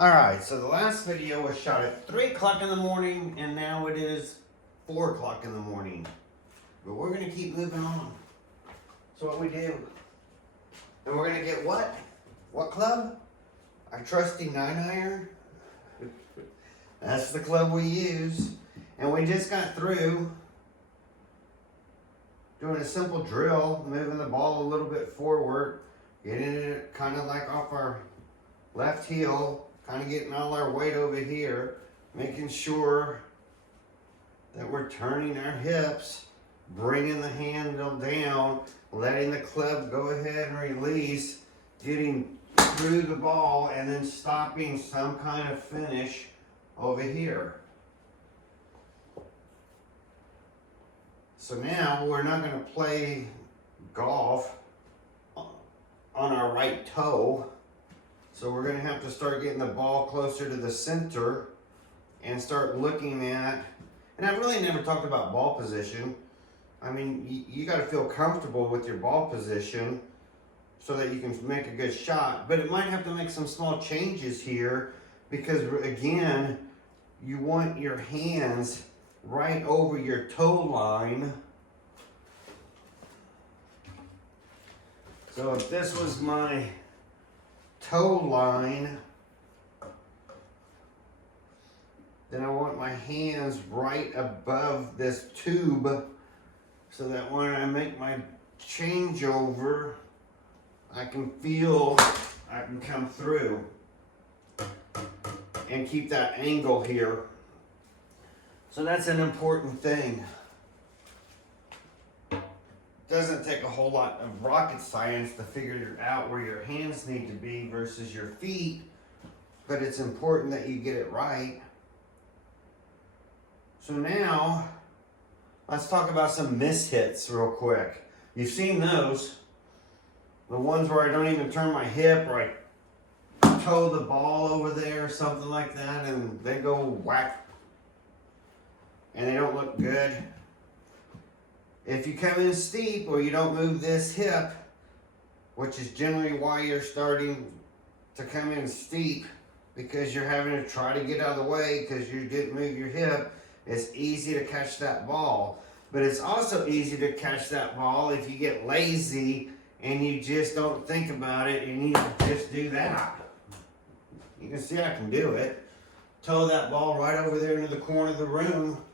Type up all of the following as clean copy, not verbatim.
Alright, so the last video was shot at 3 o'clock in the morning, and now it is 4 o'clock in the morning. But we're going to keep moving on. That's what we do. And we're going to get what? What club? Our trusty 9-iron. That's the club we use. And we just got through doing a simple drill, moving the ball a little bit forward, getting it kind of like off our left heel, kind of getting all our weight over here, making sure that we're turning our hips, bringing the handle down, letting the club go ahead and release, getting through the ball, and then stopping some kind of finish over here. So now we're not going to play golf on our right toe. So we're going to have to start getting the ball closer to the center and start looking at, and I've really never talked about ball position. I mean, you got to feel comfortable with your ball position so that you can make a good shot, but it might have to make some small changes here because, again, you want your hands right over your toe line. So if this was my toe line, then I want my hands right above this tube so that when I make my changeover, I can feel I can come through and keep that angle here. So that's an important thing. Doesn't take a whole lot of rocket science to figure out where your hands need to be versus your feet, but it's important that you get it right. So now, let's talk about some mishits real quick. You've seen those. The ones where I don't even turn my hip or I toe the ball over there or something like that and they go whack and they don't look good. If you come in steep or you don't move this hip, which is generally why you're starting to come in steep because you're having to try to get out of the way because you didn't move your hip, it's easy to catch that ball. But it's also easy to catch that ball if you get lazy and you just don't think about it and you just do that. You can see I can do it. Toe that ball right over there into the corner of the room.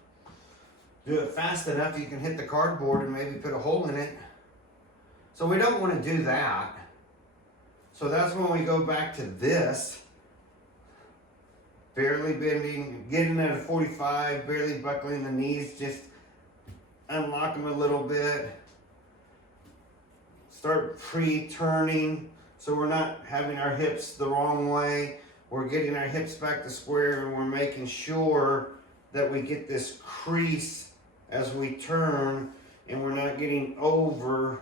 Do it fast enough you can hit the cardboard and maybe put a hole in it. So we don't want to do that. So that's when we go back to this. Barely bending, getting at a 45, barely buckling the knees, just unlock them a little bit. Start pre-turning so we're not having our hips the wrong way. We're getting our hips back to square and we're making sure that we get this crease as we turn and we're not getting over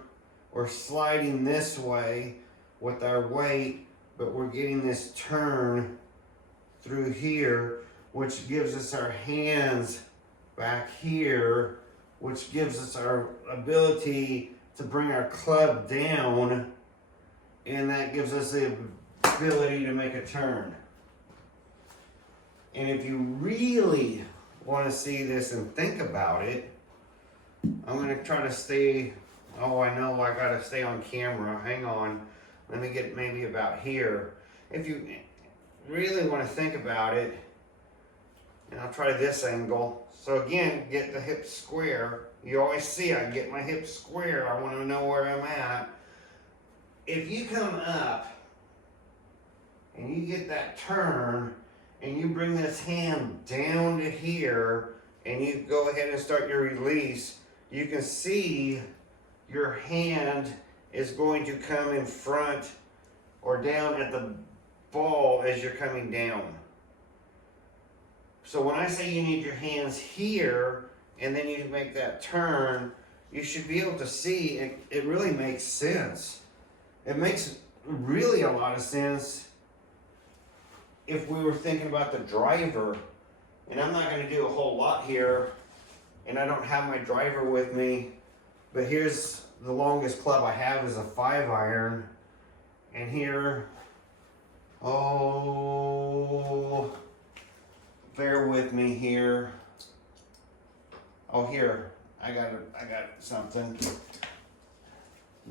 or sliding this way with our weight, but we're getting this turn through here, which gives us our hands back here, which gives us our ability to bring our club down, and that gives us the ability to make a turn. And if you really want to see this and think about it, I'm going to try to stay, oh, I know I got to stay on camera. Hang on. Let me get maybe about here. If you really want to think about it, and I'll try this angle. So again, get the hips square. You always see I get my hips square. I want to know where I'm at. If you come up and you get that turn and you bring this hand down to here and you go ahead and start your release, you can see your hand is going to come in front or down at the ball as you're coming down. So when I say you need your hands here and then you make that turn, you should be able to see it really makes sense. It makes really a lot of sense if we were thinking about the driver. And I'm not going to do a whole lot here and I don't have my driver with me, but here's the longest club I have is a 5-iron, and here, oh, ball. Here, I got something.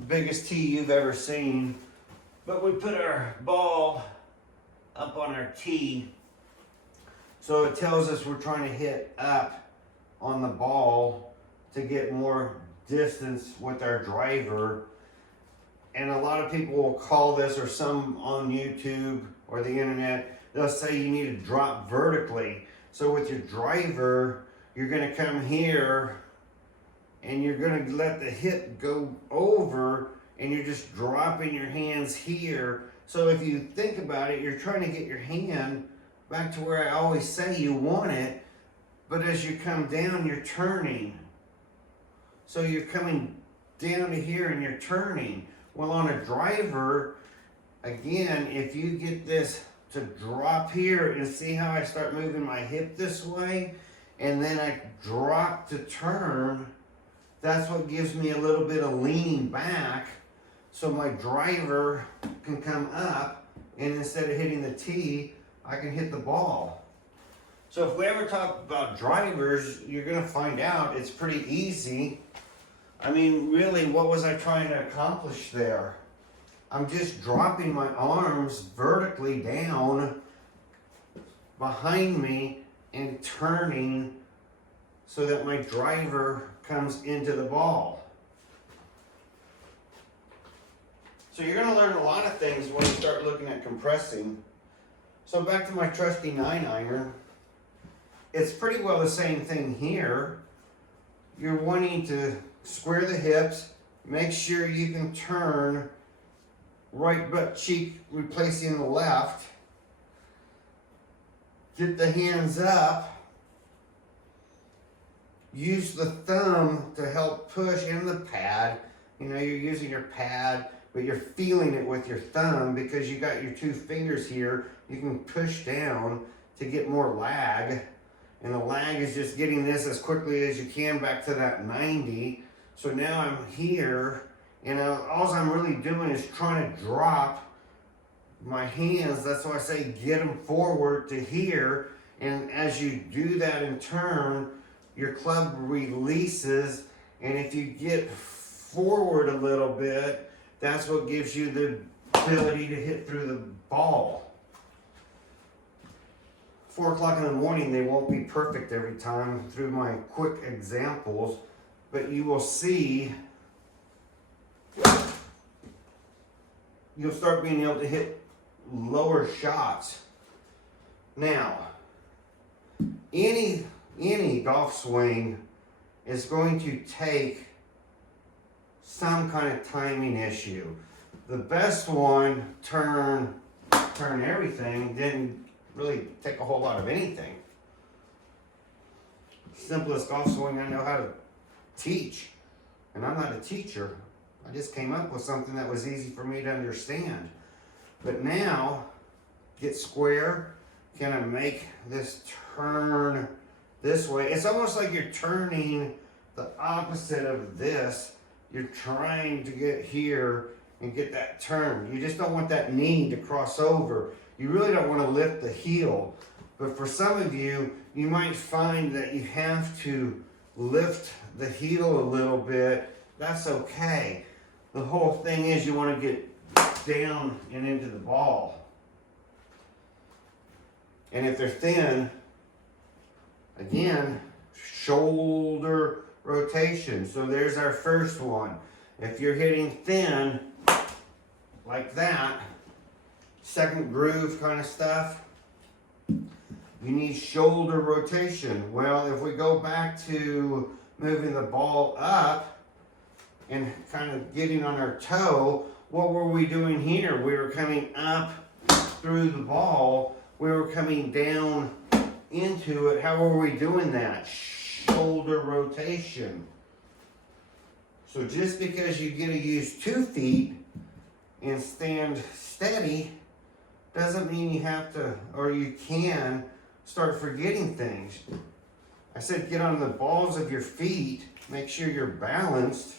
Biggest tee you've ever seen. But we put our ball up on our tee, so it tells us we're trying to hit up on the ball to get more distance with our driver. And a lot of people will call this, or some on YouTube or the internet, they'll say you need to drop vertically. So with your driver, you're going to come here and you're going to let the hip go over, and you're just dropping your hands here. So if you think about it, you're trying to get your hand back to where I always say you want it, but as you come down, you're turning. So you're coming down to here and you're turning. Well, on a driver, again, if you get this to drop here, and see how I start moving my hip this way, and then I drop to turn, that's what gives me a little bit of leaning back, so my driver can come up, and instead of hitting the tee, I can hit the ball. So if we ever talk about drivers, you're gonna find out it's pretty easy. I mean, really, what was I trying to accomplish there? I'm just dropping my arms vertically down behind me and turning so that my driver comes into the ball. So you're going to learn a lot of things when you start looking at compressing. So back to my trusty 9-iron. It's pretty well the same thing here. You're wanting to square the hips, make sure you can turn right butt cheek replacing the left, get the hands up, use the thumb to help push in the pad. You know, you're using your pad, but you're feeling it with your thumb because you got your 2 fingers here. You can push down to get more lag, and the lag is just getting this as quickly as you can back to that 90. So now I'm here, and all I'm really doing is trying to drop my hands. That's why I say get them forward to here. And as you do that in turn, your club releases. And if you get forward a little bit, that's what gives you the ability to hit through the ball. 4 o'clock in the morning, they won't be perfect every time through my quick examples. But you will see, you'll start being able to hit lower shots. Now, any golf swing is going to take some kind of timing issue. The best one, turn everything, didn't really take a whole lot of anything. Simplest golf swing I know how to teach, and I'm not a teacher. I just came up with something that was easy for me to understand. But now, get square, can I make this turn this way? It's almost like you're turning the opposite of this. You're trying to get here and get that turn. You just don't want that knee to cross over. You really don't want to lift the heel. But for some of you, you might find that you have to lift the heel a little bit. That's okay. The whole thing is you want to get down and into the ball. And if they're thin, again, shoulder rotation. So there's our first one. If you're hitting thin, like that, second groove kind of stuff, you need shoulder rotation. Well, if we go back to moving the ball up and kind of getting on our toe, what were we doing here? We were coming up through the ball. We were coming down into it. How were we doing that? Shoulder rotation. So just because you get to use 2 feet and stand steady doesn't mean you have to, or you can, start forgetting things. I said get on the balls of your feet, make sure you're balanced.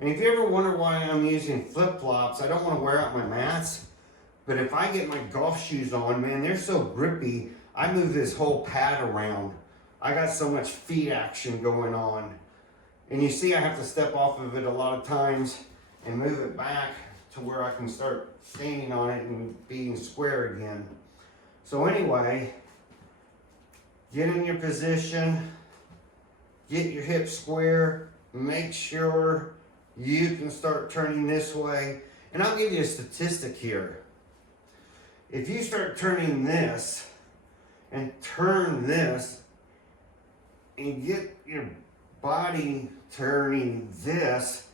And if you ever wonder why I'm using flip-flops, I don't want to wear out my mats, but if I get my golf shoes on, man, they're so grippy, I move this whole pad around. I got so much feet action going on. And you see I have to step off of it a lot of times and move it back to where I can start standing on it and being square again. So anyway, get in your position, get your hips square, make sure you can start turning this way. And I'll give you a statistic here. If you start turning this and turn this and get your body turning this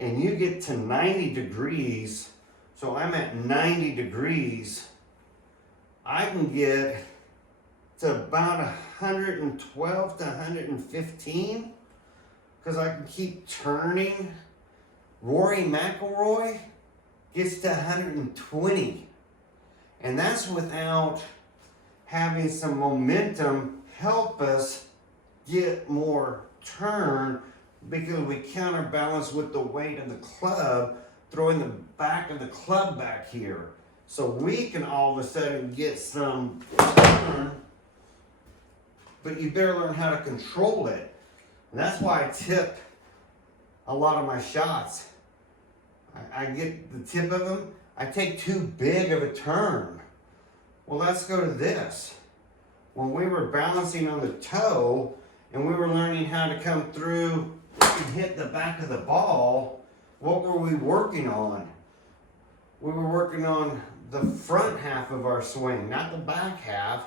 and you get to 90 degrees, so I'm at 90 degrees, I can get to about 112 to 115 because I can keep turning. Rory McIlroy gets to 120, and that's without having some momentum help us get more turn, because we counterbalance with the weight of the club, throwing the back of the club back here. So we can all of a sudden get some turn, but you better learn how to control it. And that's why I tip a lot of my shots. I get the tip of them, I take too big of a turn. Well, let's go to this. When we were balancing on the toe and we were learning how to come through and hit the back of the ball, what were we working on? We were working on the front half of our swing, not the back half,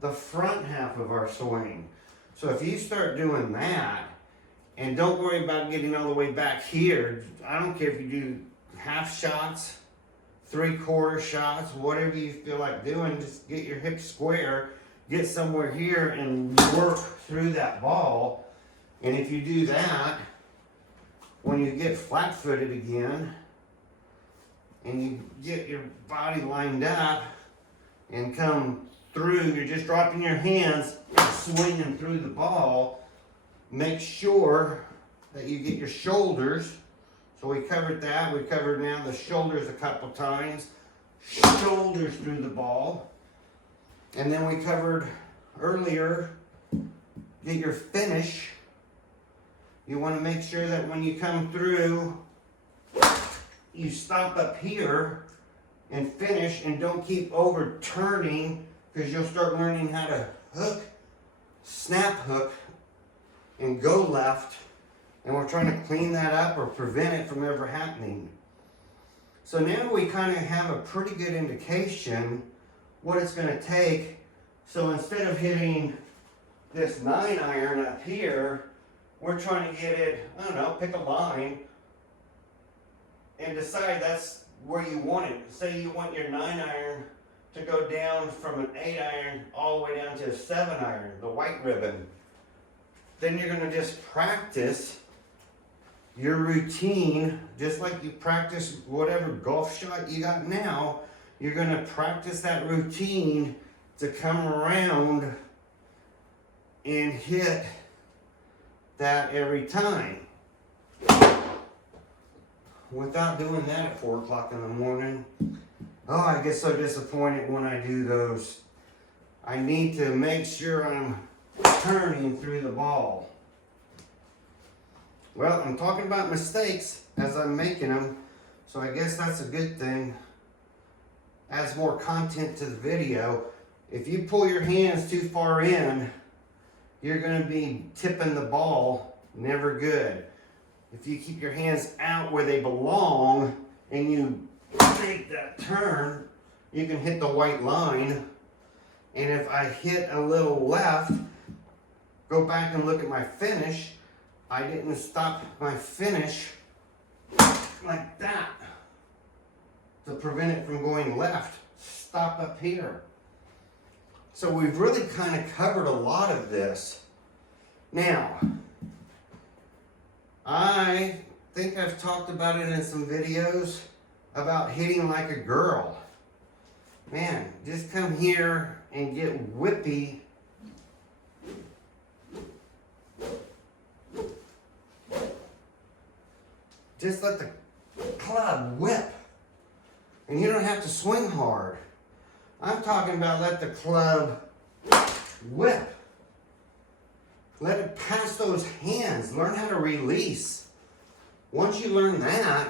the front half of our swing. So if you start doing that, and don't worry about getting all the way back here, I don't care if you do half shots, 3/4 shots, whatever you feel like doing, just get your hips square, get somewhere here and work through that ball. And if you do that, when you get flat-footed again, and you get your body lined up and come through, you're just dropping your hands and swinging through the ball. Make sure that you get your shoulders. So we covered that. We covered now the shoulders a couple times. Shoulders through the ball. And then we covered earlier, get your finish. You want to make sure that when you come through, you stop up here and finish, and don't keep overturning, because you'll start learning how to hook, snap hook, and go left, and we're trying to clean that up or prevent it from ever happening. So now we kind of have a pretty good indication what it's going to take. So instead of hitting this 9-iron up here, we're trying to get it, I don't know, pick a line and decide that's where you want it. Say you want your 9-iron to go down from an 8-iron all the way down to a 7-iron, the white ribbon. Then you're going to just practice your routine, just like you practice whatever golf shot you got now. You're going to practice that routine to come around and hit that every time. Without doing that at 4 o'clock in the morning, oh, I get so disappointed when I do those. I need to make sure I'm turning through the ball. Well, I'm talking about mistakes as I'm making them, so I guess that's a good thing. Adds more content to the video. If you pull your hands too far in, you're going to be tipping the ball. Never good. If you keep your hands out where they belong and you make that turn, you can hit the white line. And if I hit a little left, go back and look at my finish. I didn't stop my finish like that to prevent it from going left. Stop up here. So we've really kind of covered a lot of this. Now, I think I've talked about it in some videos about hitting like a girl. Man, just come here and get whippy. Just let the club whip. And you don't have to swing hard. I'm talking about let the club whip. Let it pass those hands. Learn how to release. Once you learn that,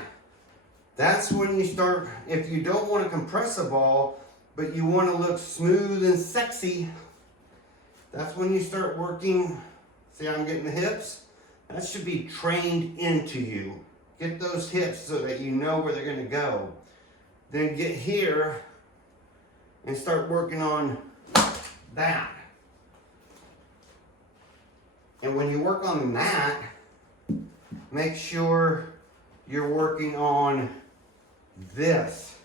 that's when you start, if you don't want to compress a ball, but you want to look smooth and sexy, that's when you start working. See how I'm getting the hips? That should be trained into you. Get those hips so that you know where they're going to go. Then get here and start working on that. And when you work on that, make sure you're working on this.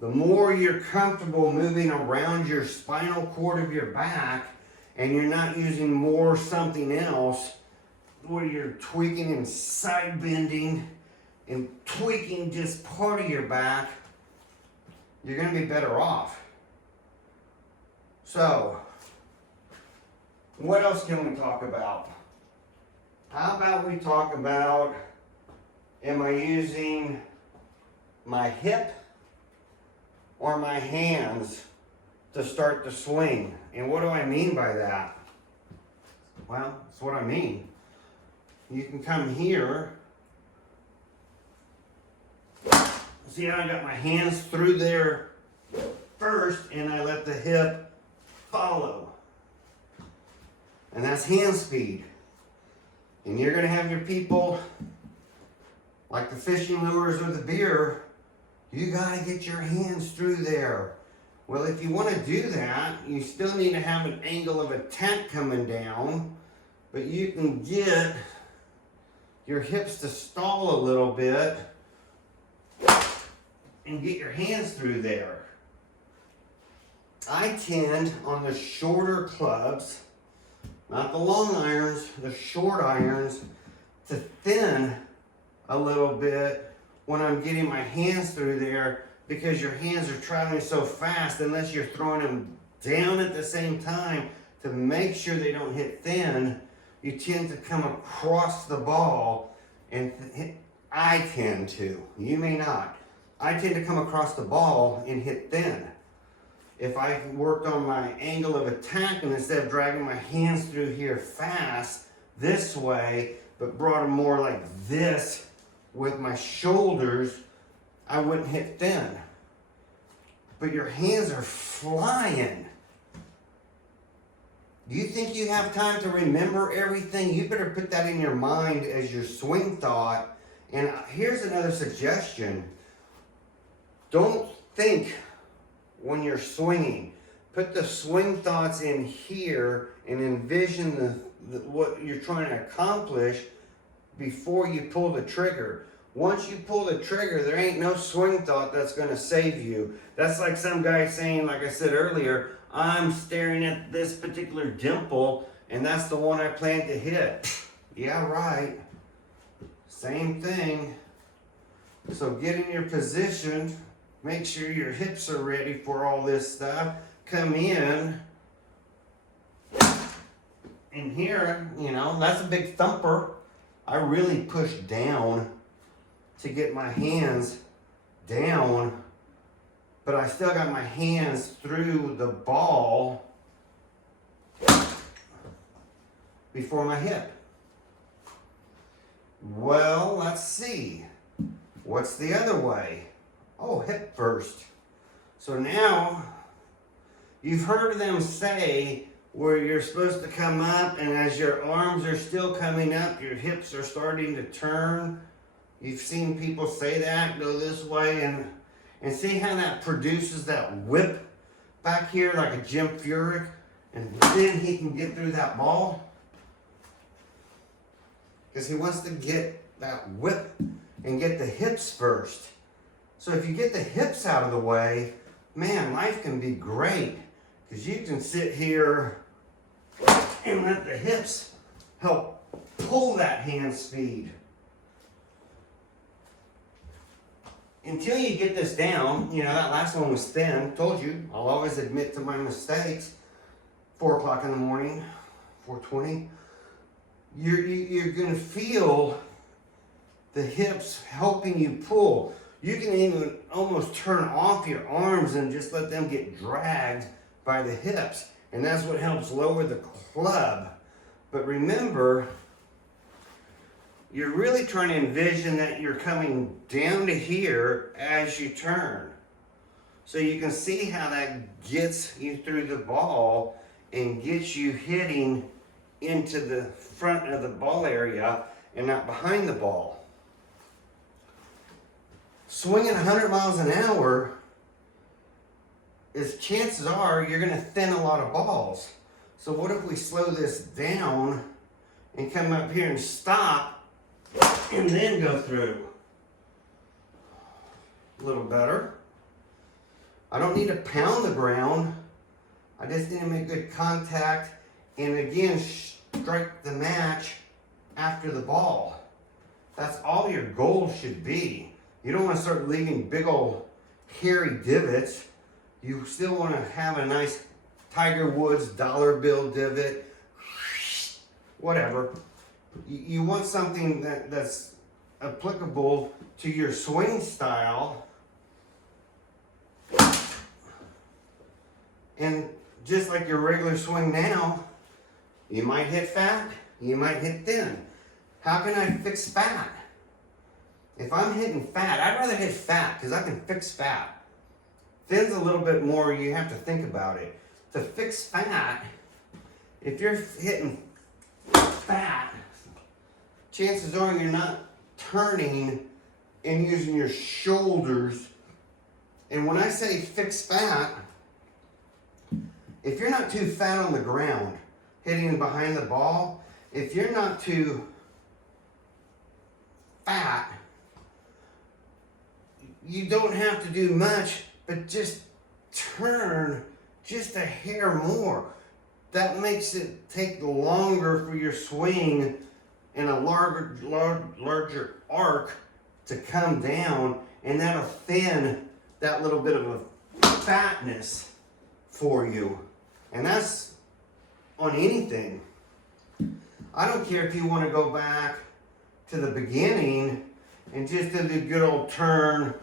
The more you're comfortable moving around your spinal cord of your back and you're not using more something else where you're tweaking and side bending and tweaking just part of your back, you're going to be better off. So, what else can we talk about? How about we talk about, am I using my hip or my hands to start the swing? And what do I mean by that? Well, that's what I mean. You can come here. See how I got my hands through there first and I let the hip follow. And that's hand speed. And you're going to have your people, like the fishing lures or the beer, you got to get your hands through there. Well, if you want to do that, you still need to have an angle of attack coming down, but you can get your hips to stall a little bit and get your hands through there. I tend, on the shorter clubs, not the long irons, the short irons, to thin a little bit when I'm getting my hands through there, because your hands are traveling so fast, unless you're throwing them down at the same time to make sure they don't hit thin, you tend to come across the ball, and I tend to. You may not. I tend to come across the ball and hit thin. If I worked on my angle of attack and instead of dragging my hands through here fast this way, but brought them more like this with my shoulders, I wouldn't hit thin. But your hands are flying. You think you have time to remember everything? You better put that in your mind as your swing thought. And here's another suggestion. Don't think when you're swinging. Put the swing thoughts in here and envision what you're trying to accomplish before you pull the trigger. Once you pull the trigger, there ain't no swing thought that's going to save you. That's like some guy saying, like I said earlier, I'm staring at this particular dimple and that's the one I plan to hit. Yeah, right. Same thing. So get in your position. Make sure your hips are ready for all this stuff. Come in. And here, you know, that's a big thumper. I really push down to get my hands down, but I still got my hands through the ball before my hip. Well, let's see. What's the other way? Oh, hip first. So now, you've heard them say where you're supposed to come up, and as your arms are still coming up, your hips are starting to turn. You've seen people say that, go this way, and see how that produces that whip back here like a Jim Furyk, and then he can get through that ball. Because he wants to get that whip and get the hips first. So if you get the hips out of the way, man, life can be great. Because you can sit here and let the hips help pull that hand speed. Until you get this down, you know, that last one was thin. Told you, I'll always admit to my mistakes. 4 o'clock in the morning, 4:20. You're going to feel the hips helping you pull. You can even almost turn off your arms and just let them get dragged by the hips. And that's what helps lower the club. But remember, you're really trying to envision that you're coming down to here as you turn. So you can see how that gets you through the ball and gets you hitting into the front of the ball area and not behind the ball. Swinging 100 miles an hour is, chances are you're going to thin a lot of balls. So what if we slow this down and come up here and stop and then go through? A little better. I don't need to pound the ground. I just need to make good contact and again strike the match after the ball. That's all your goal should be. You don't want to start leaving big old hairy divots. You still want to have a nice Tiger Woods dollar bill divot, whatever. You want something that's applicable to your swing style. And just like your regular swing now, you might hit fat, you might hit thin. How can I fix fat? If I'm hitting fat, I'd rather hit fat because I can fix fat. Thin's a little bit more, you have to think about it. To fix fat, if you're hitting fat, chances are you're not turning and using your shoulders. And when I say fix fat, if you're not too fat on the ground, hitting behind the ball, if you're not too fat, you don't have to do much, but just turn just a hair more. That makes it take longer for your swing and a larger arc to come down, and that'll thin that little bit of a fatness for you. And that's on anything. I don't care if you want to go back to the beginning and just do the good old turn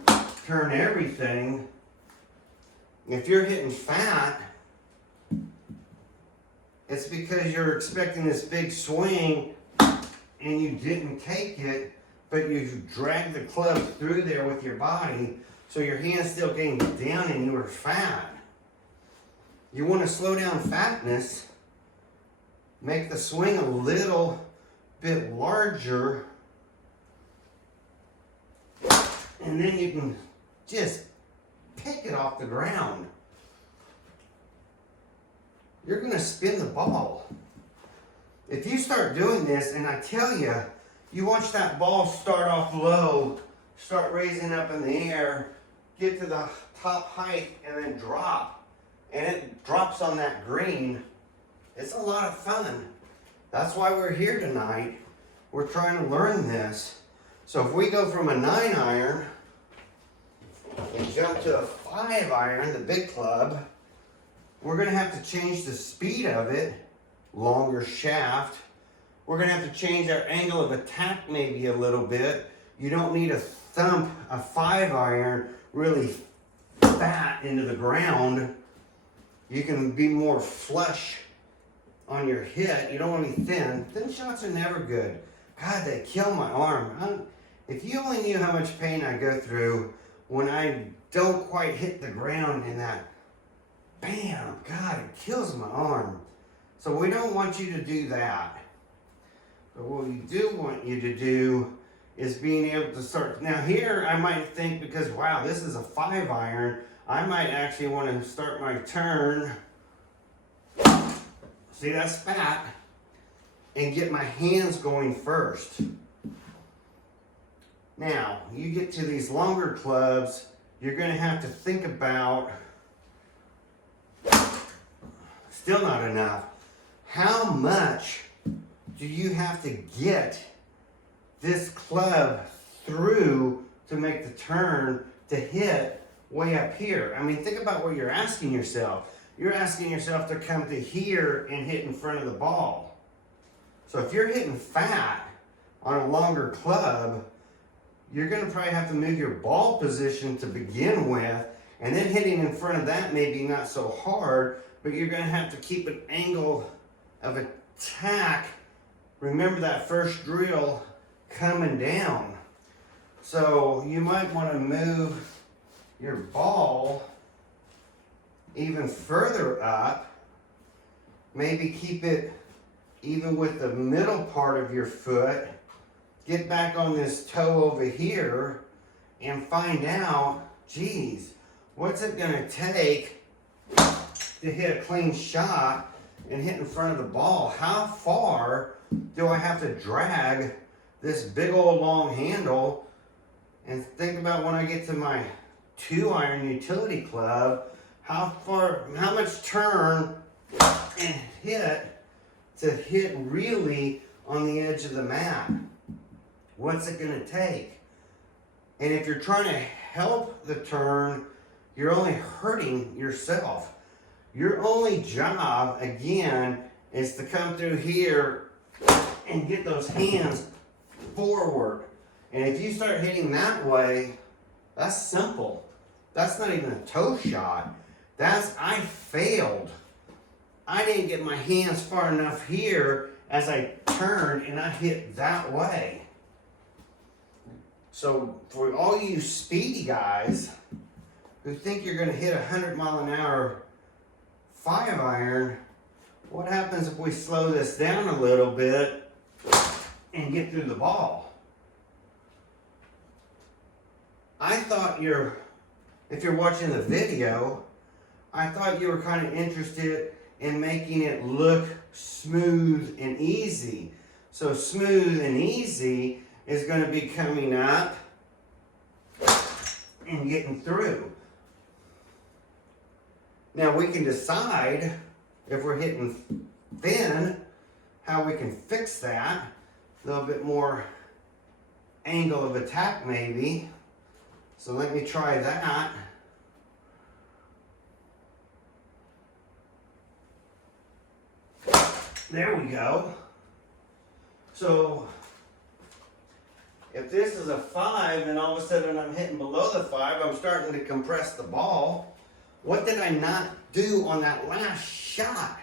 everything. If you're hitting fat, it's because you're expecting this big swing and you didn't take it, but you dragged the club through there with your body, so your hand's still getting down and you were fat. You want to slow down fatness, make the swing a little bit larger, and then you can just pick it off the ground. You're going to spin the ball. If you start doing this, and I tell you, you watch that ball start off low, start raising up in the air, get to the top height, and then drop. And it drops on that green. It's a lot of fun. That's why we're here tonight. We're trying to learn this. So if we go from a 9-iron and jump to a 5-iron, the big club, we're going to have to change the speed of it, longer shaft. We're going to have to change our angle of attack maybe a little bit. You don't need to thump a 5-iron really fat into the ground. You can be more flush on your hit. You don't want to be thin. Thin shots are never good. God, they kill my arm. If you only knew how much pain I go through when I don't quite hit the ground in that bam, God, it kills my arm. So we don't want you to do that. But what we do want you to do is being able to start. Now here I might think, because wow, this is a 5-iron, I might actually want to start my turn. See, that's fat. And get my hands going first. Now, you get to these longer clubs, you're going to have to think about, still not enough, how much do you have to get this club through to make the turn to hit way up here? I mean, think about what you're asking yourself. You're asking yourself to come to here and hit in front of the ball. So if you're hitting fat on a longer club, you're going to probably have to move your ball position to begin with, and then hitting in front of that maybe not so hard, but you're going to have to keep an angle of attack remember that first drill coming down. So you might want to move your ball even further up. Maybe keep it even with the middle part of your foot. Get back on this toe over here and find out, geez, what's it gonna take to hit a clean shot and hit in front of the ball? How far do I have to drag this big old long handle? And think about when I get to my 2-iron utility club, how much turn and hit to hit really on the edge of the mat. What's it gonna take? And if you're trying to help the turn, you're only hurting yourself. Your only job, again, is to come through here and get those hands forward. And if you start hitting that way, that's simple. That's not even a toe shot. I failed. I didn't get my hands far enough here as I turned and I hit that way. So for all you speedy guys who think you're going to hit 100-mile-an-hour 5-iron, what happens if we slow this down a little bit and get through the ball? I thought if you're watching the video, I thought you were kind of interested in making it look smooth and easy. So smooth and easy is going to be coming up and getting through. Now we can decide if we're hitting thin, how we can fix that. A little bit more angle of attack maybe. So let me try that. There we go. So if this is a 5 and all of a sudden I'm hitting below the 5, I'm starting to compress the ball. What did I not do on that last shot?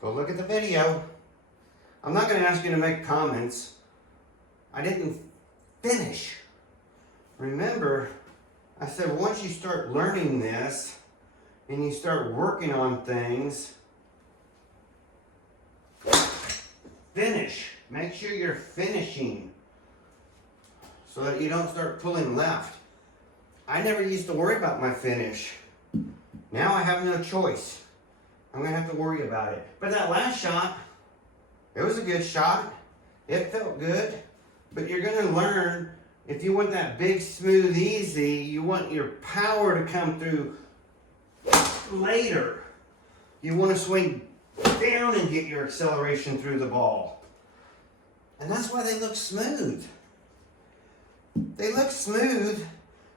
Go look at the video. I'm not going to ask you to make comments. I didn't finish. Remember, I said once you start learning this and you start working on things, finish. Make sure you're finishing so that you don't start pulling left. I never used to worry about my finish. Now I have no choice. I'm going to have to worry about it. But that last shot, it was a good shot. It felt good. But you're going to learn, if you want that big, smooth, easy, you want your power to come through later. You want to swing down and get your acceleration through the ball. And that's why they look smooth. They look smooth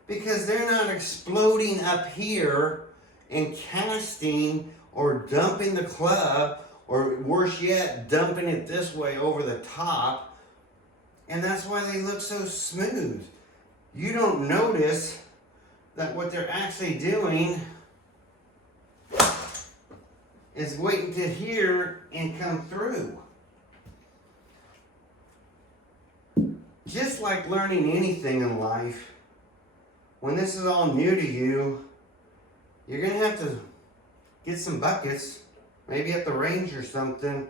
because they're not exploding up here and casting or dumping the club, or worse yet, dumping it this way over the top. And that's why they look so smooth. You don't notice that what they're actually doing is waiting to hear and come through. Just like learning anything in life, when this is all new to you, you're going to have to get some buckets, maybe at the range or something,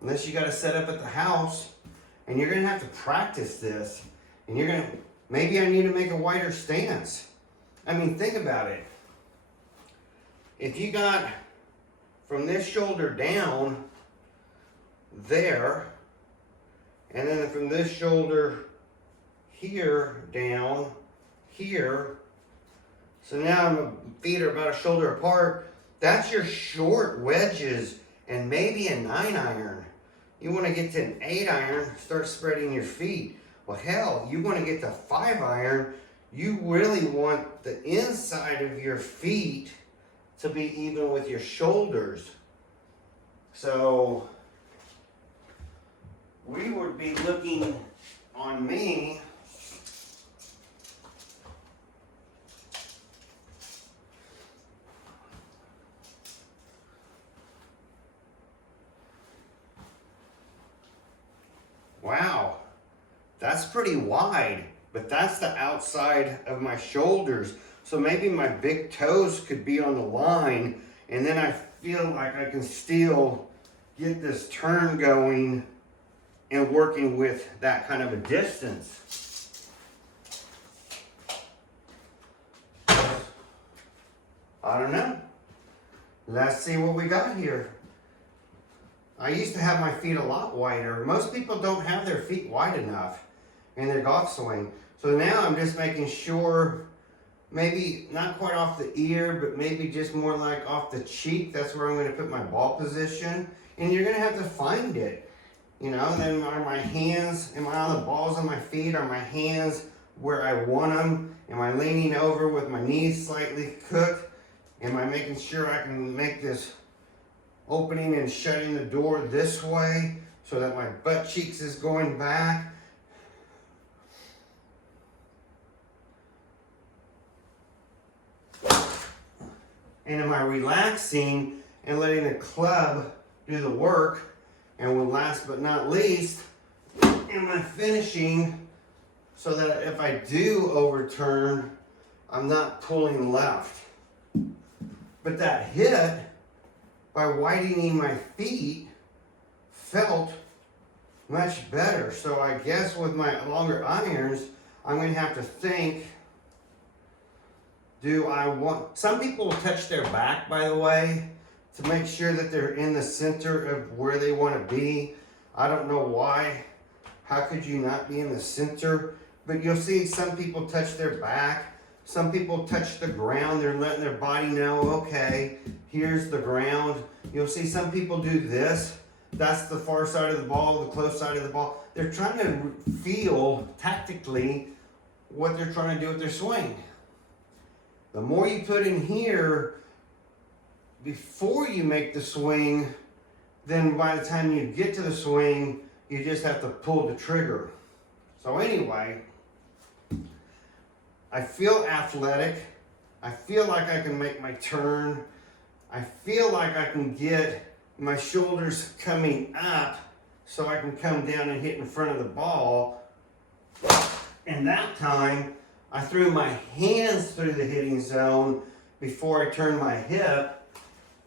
unless you got to set up at the house, and you're going to have to practice this. And you're going to, maybe I need to make a wider stance. I mean, think about it. If you got from this shoulder down there, and then from this shoulder here down here, so now my feet are about a shoulder apart. That's your short wedges and maybe a 9-iron. You want to get to an 8-iron, start spreading your feet. Well, hell, you want to get to 5-iron, you really want the inside of your feet to be even with your shoulders. So we would be looking on me That's pretty wide, but that's the outside of my shoulders. So maybe my big toes could be on the line, and then I feel like I can still get this turn going and working with that kind of a distance. I don't know. Let's see what we got here. I used to have my feet a lot wider. Most people don't have their feet wide enough in their golf swing. So now I'm just making sure, maybe not quite off the ear, but maybe just more like off the cheek. That's where I'm going to put my ball position. And you're going to have to find it. You know, and then are my hands, am I on the balls of my feet? Are my hands where I want them? Am I leaning over with my knees slightly cooked? Am I making sure I can make this opening and shutting the door this way so that my butt cheeks is going back? And am I relaxing and letting the club do the work? And last but not least, am I finishing so that if I do overturn, I'm not pulling left? But that hit, by widening my feet, felt much better. So I guess with my longer irons, I'm going to have to think, do I want... Some people will touch their back, by the way, to make sure that they're in the center of where they want to be. I don't know why. How could you not be in the center? But you'll see some people touch their back. Some people touch the ground. They're letting their body know, okay, here's the ground. You'll see some people do this. That's the far side of the ball, the close side of the ball. They're trying to feel tactically what they're trying to do with their swing. The more you put in here before you make the swing, then by the time you get to the swing, you just have to pull the trigger. So anyway, I feel athletic. I feel like I can make my turn. I feel like I can get my shoulders coming up so I can come down and hit in front of the ball. And that time, I threw my hands through the hitting zone before I turned my hip,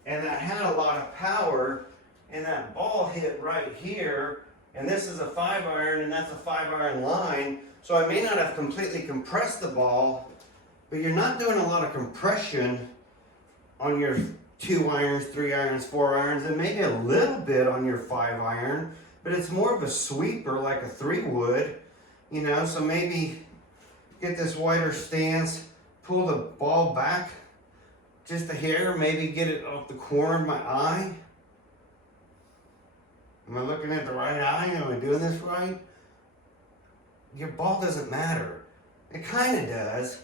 and that had a lot of power, and that ball hit right here, and this is a 5-iron, and that's a 5-iron line. So I may not have completely compressed the ball, but you're not doing a lot of compression on your 2-irons, 3-irons, 4-irons, and maybe a little bit on your 5-iron, but it's more of a sweeper like a 3 would, you know, so maybe get this wider stance, pull the ball back just a hair, maybe get it off the corner of my eye. Am I looking at the right eye? Am I doing this right? Your ball doesn't matter. It kind of does,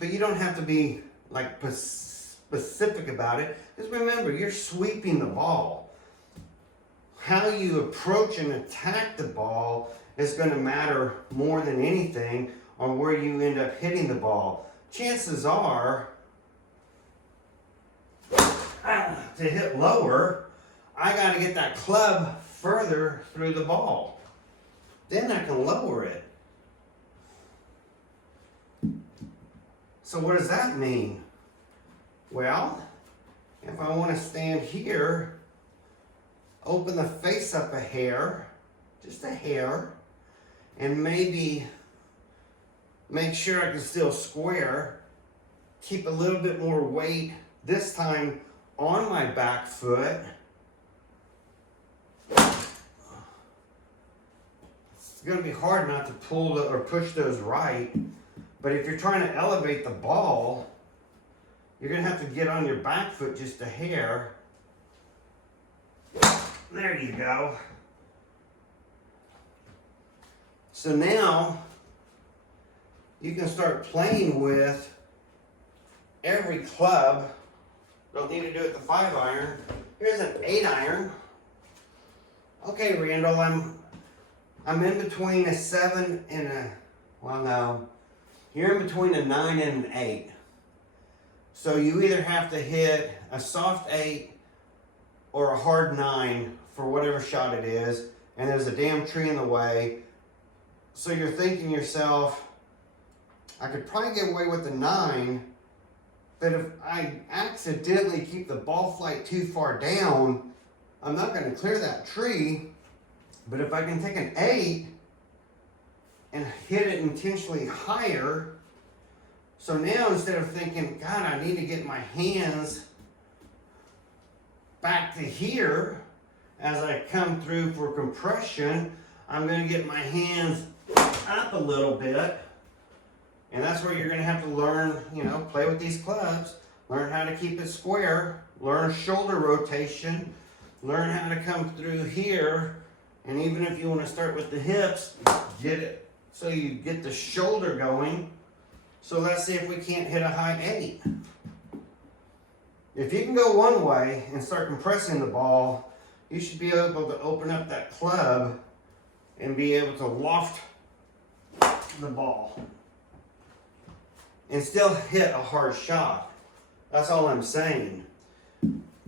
but you don't have to be like specific about it. Just remember, you're sweeping the ball. How you approach and attack the ball is going to matter more than anything on where you end up hitting the ball. Chances are, to hit lower, I got to get that club further through the ball. Then I can lower it. So what does that mean? Well, if I want to stand here, open the face up a hair, just a hair, and maybe make sure I can still square, keep a little bit more weight, this time on my back foot. It's going to be hard not to pull or push those right, but if you're trying to elevate the ball, you're going to have to get on your back foot just a hair. There you go. So now you can start playing with every club. Don't need to do it the 5-iron. Here's an 8-iron. Okay, Randall, I'm in between a 7 and a, well, no. You're in between a 9 and an 8. So you either have to hit a soft 8 or a hard 9 for whatever shot it is, and there's a damn tree in the way. So you're thinking to yourself, I could probably get away with the 9, but if I accidentally keep the ball flight too far down, I'm not going to clear that tree. But if I can take an 8 and hit it intentionally higher, so now instead of thinking, God, I need to get my hands back to here as I come through for compression, I'm going to get my hands up a little bit. And that's where you're going to have to learn, play with these clubs, learn how to keep it square, learn shoulder rotation, learn how to come through here. And even if you want to start with the hips, get it so you get the shoulder going. So let's see if we can't hit a high 8. If you can go one way and start compressing the ball, you should be able to open up that club and be able to loft the ball and still hit a hard shot. That's all I'm saying.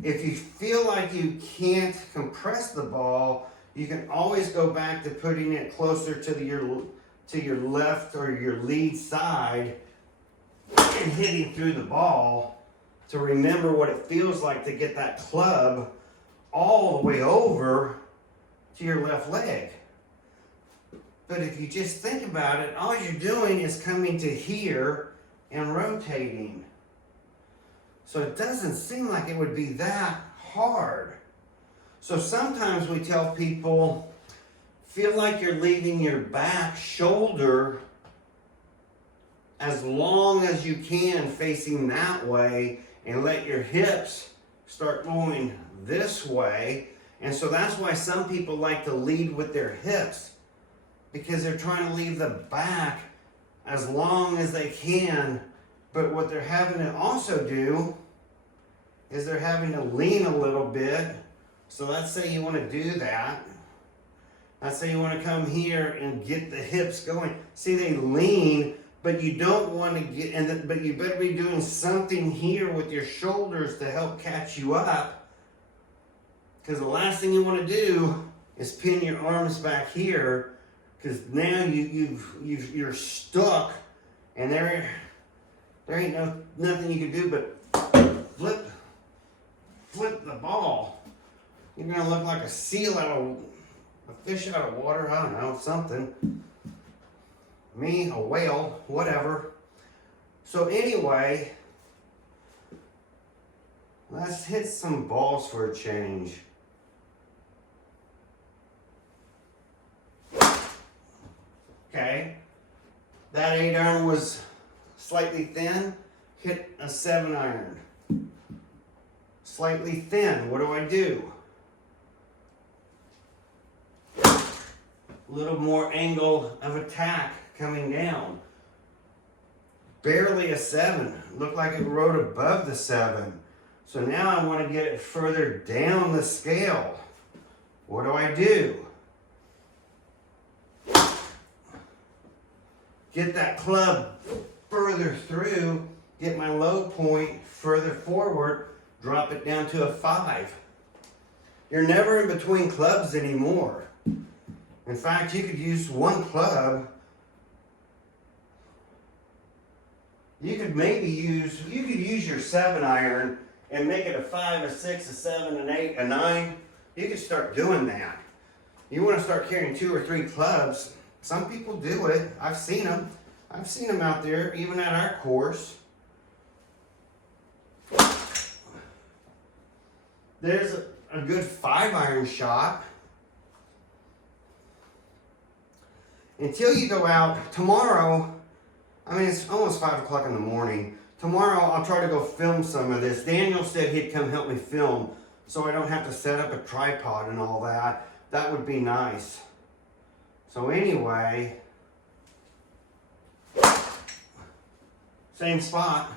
If you feel like you can't compress the ball, you can always go back to putting it closer to your left or your lead side and hitting through the ball to remember what it feels like to get that club all the way over to your left leg. But if you just think about it, all you're doing is coming to here and rotating. So it doesn't seem like it would be that hard. So sometimes we tell people, feel like you're leaving your back shoulder as long as you can facing that way and let your hips start going this way. And so that's why some people like to lead with their hips, because they're trying to leave the back as long as they can. But what they're having to also do is they're having to lean a little bit. So let's say you want to do that. Let's say you want to come here and get the hips going. See, they lean, but you don't want to get, but you better be doing something here with your shoulders to help catch you up. Because the last thing you want to do is pin your arms back here, because now you're stuck, and there ain't nothing you can do but flip the ball. You're gonna look like a seal a fish out of water. I don't know, something. Me, a whale, whatever. So anyway, let's hit some balls for a change. Okay, that 8-iron was slightly thin. Hit a 7-iron. Slightly thin. What do? A little more angle of attack coming down. Barely a 7. Looked like it rode above the 7. So now I want to get it further down the scale. What do? Get that club further through, get my low point further forward, drop it down to a 5. You're never in between clubs anymore. In fact, you could use one club. You could use your 7-iron and make it a 5, a 6, a 7, an 8, a 9. You could start doing that. You want to start carrying 2 or 3 clubs. Some people do it. I've seen them. I've seen them out there, even at our course. There's a good 5-iron shot. Until you go out tomorrow, I mean, it's almost 5 o'clock in the morning. Tomorrow, I'll try to go film some of this. Daniel said he'd come help me film, so I don't have to set up a tripod and all that. That would be nice. So anyway, same spot.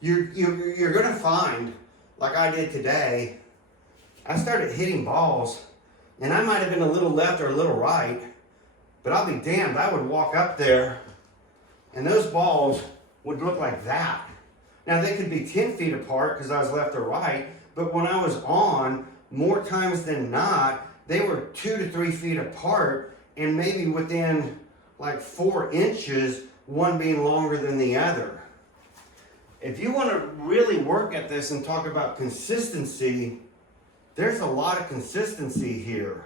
You're gonna find, like I did today, I started hitting balls, and I might have been a little left or a little right, but I'll be damned, I would walk up there, and those balls would look like that. Now they could be 10 feet apart because I was left or right, but when I was on, more times than not, they were 2 to 3 feet apart, and maybe within like 4 inches, one being longer than the other. If you want to really work at this and talk about consistency, there's a lot of consistency here.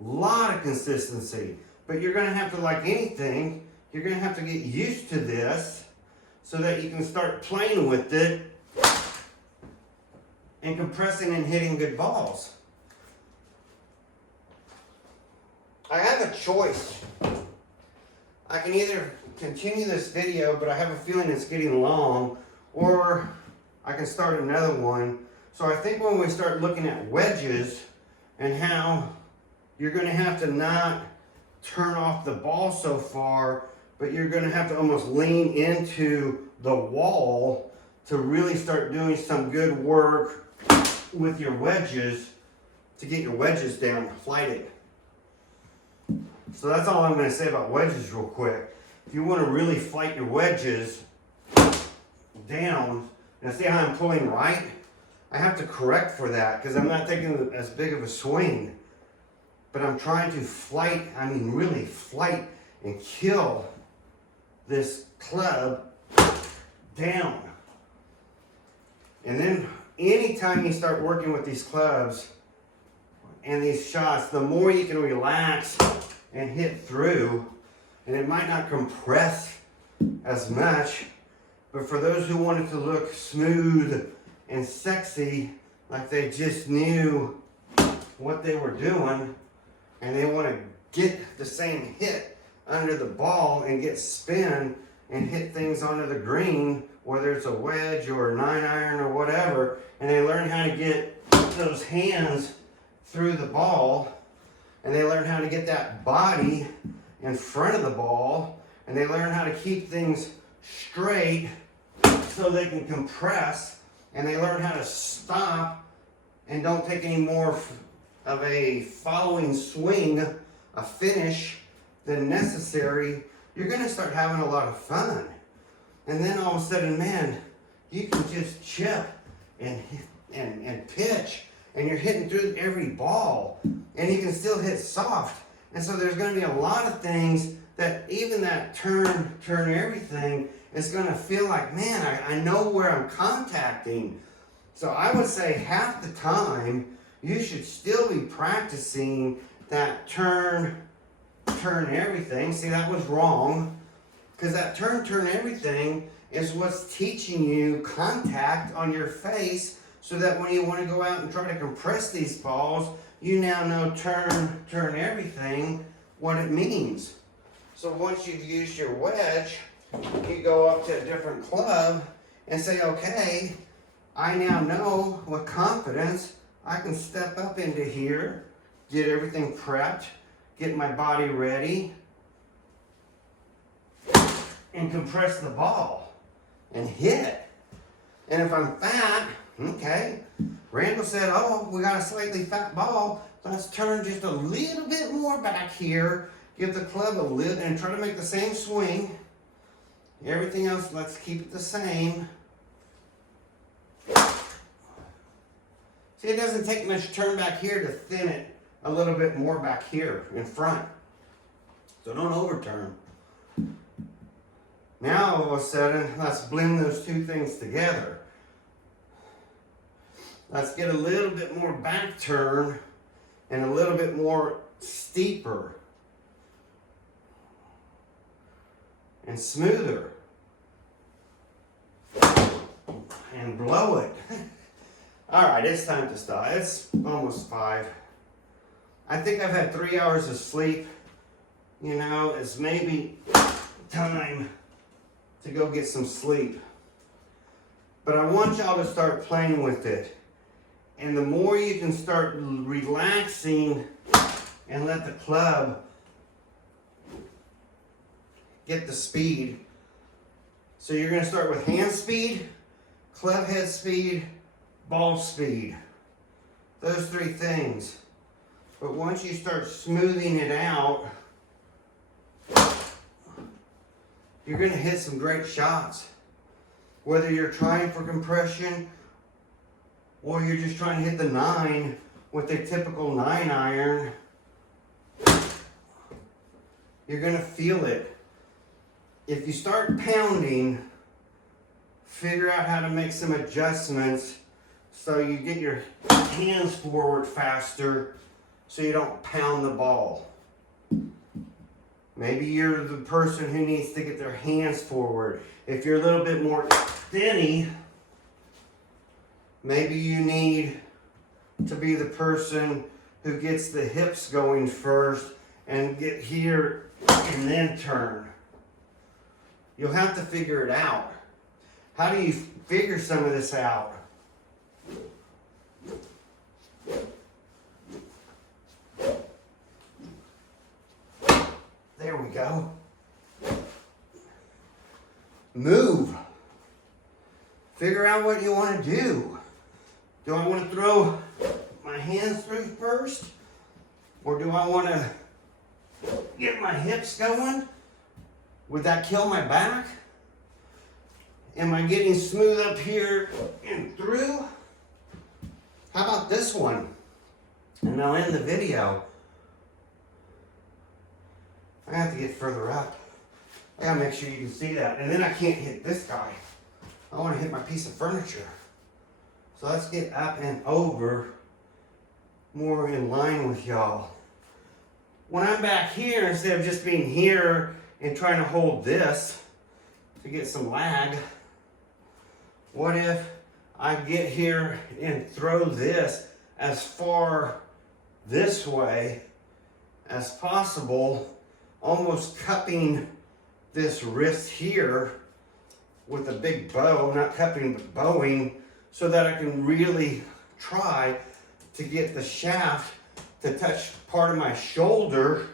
A lot of consistency. But you're going to have to, like anything, you're going to have to get used to this so that you can start playing with it and compressing and hitting good balls. I have a choice. I can either continue this video, but I have a feeling it's getting long, or I can start another one. So I think when we start looking at wedges and how you're going to have to not turn off the ball so far, but you're going to have to almost lean into the wall to really start doing some good work with your wedges to get your wedges down flighted. So that's all I'm going to say about wedges real quick. If you want to really flight your wedges down, now see how I'm pulling right? I have to correct for that because I'm not taking as big of a swing. But I'm trying to flight, I mean really flight and kill this club down. And then anytime you start working with these clubs and these shots, the more you can relax and hit through, and it might not compress as much, but for those who want it to look smooth and sexy, like they just knew what they were doing, and they want to get the same hit under the ball and get spin and hit things onto the green, whether it's a wedge or a 9-iron or whatever, and they learn how to get those hands through the ball, and they learn how to get that body in front of the ball, and they learn how to keep things straight so they can compress, and they learn how to stop and don't take any more of a following swing, a finish than necessary, you're going to start having a lot of fun. And then all of a sudden, man, you can just chip and pitch, and you're hitting through every ball, and you can still hit soft. And so there's going to be a lot of things that even that turn everything is going to feel like, man, I know where I'm contacting. So I would say half the time, you should still be practicing that turn everything. See, that was wrong. Because that turn everything is what's teaching you contact on your face so that when you want to go out and try to compress these balls, you now know turn everything, what it means. So once you've used your wedge, you go up to a different club and say, okay, I now know with confidence I can step up into here, get everything prepped, get my body ready, and compress the ball and hit. And if I'm fat, okay, Randall said, oh, we got a slightly fat ball. Let's turn just a little bit more back here, give the club a little, and try to make the same swing. Everything else, let's keep it the same. See, it doesn't take much turn back here to thin it a little bit more back here in front. So don't overturn. Now all of a sudden, let's blend those two things together. Let's get a little bit more back turn and a little bit more steeper and smoother. And blow it. All right, it's time to stop. It's almost 5. I think I've had 3 hours of sleep. You know, it's maybe time to go get some sleep. But I want y'all to start playing with it. And the more you can start relaxing and let the club get the speed. So you're going to start with hand speed, club head speed, ball speed. Those 3 things. But once you start smoothing it out, you're going to hit some great shots. Whether you're trying for compression or you're just trying to hit the 9 with a typical 9-iron, You're gonna feel it. If you start pounding, figure out how to make some adjustments so you get your hands forward faster so you don't pound the ball. Maybe you're the person who needs to get their hands forward. If you're a little bit more thinny, maybe you need to be the person who gets the hips going first and get here and then turn. You'll have to figure it out. How do you figure some of this out? There we go. Move. Figure out what you want to do. Do I want to throw my hands through first? Or do I want to get my hips going? Would that kill my back? Am I getting smooth up here and through? How about this one? And I'll end the video. I have to get further up. I gotta make sure you can see that. And then I can't hit this guy. I want to hit my piece of furniture. So let's get up and over more in line with y'all. When I'm back here, instead of just being here and trying to hold this to get some lag, what if I get here and throw this as far this way as possible, almost cupping this wrist here with a big bow, not cupping but bowing, so that I can really try to get the shaft to touch part of my shoulder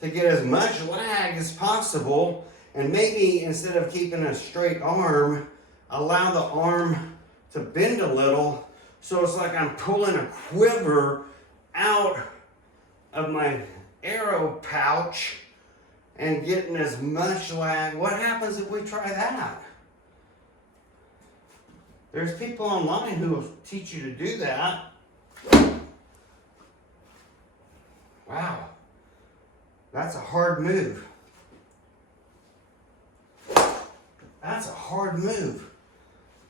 to get as much lag as possible, and maybe instead of keeping a straight arm, allow the arm to bend a little so it's like I'm pulling a quiver out of my arrow pouch and getting as much lag. What happens if we try that? There's people online who will teach you to do that. Wow, that's a hard move. That's a hard move.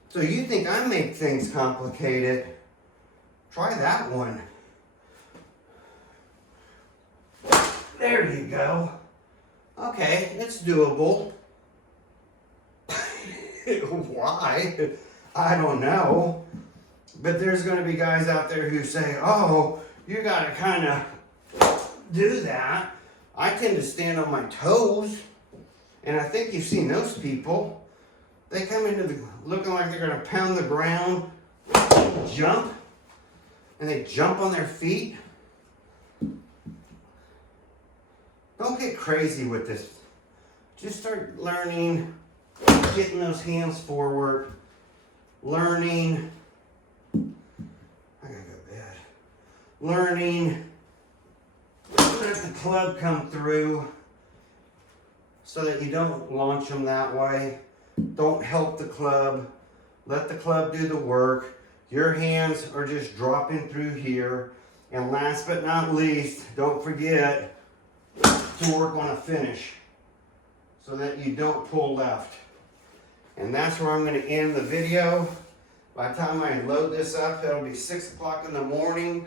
So you think I make things complicated? Try that one. There you go. Okay, it's doable. Why? I don't know. But there's going to be guys out there who say, oh, you got to kind of do that. I tend to stand on my toes. And I think you've seen those people. They come into the looking like they're going to pound the ground, jump, and they jump on their feet. Don't get crazy with this. Just start learning, getting those hands forward, learning. I gotta go to bed. Learning, let the club come through so that you don't launch them that way. Don't help the club. Let the club do the work. Your hands are just dropping through here. And last but not least, don't forget to work on a finish so that you don't pull left. And that's where I'm going to end the video. By the time I load this up, it'll be 6 o'clock in the morning.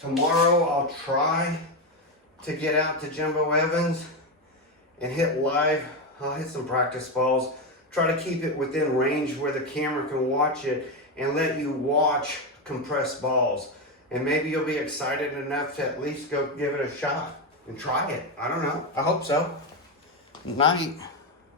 Tomorrow I'll try to get out to Jumbo Evans and hit live. I'll hit some practice balls. Try to keep it within range where the camera can watch it and let you watch compressed balls. And maybe you'll be excited enough to at least go give it a shot and try it. I don't know. I hope so. Night.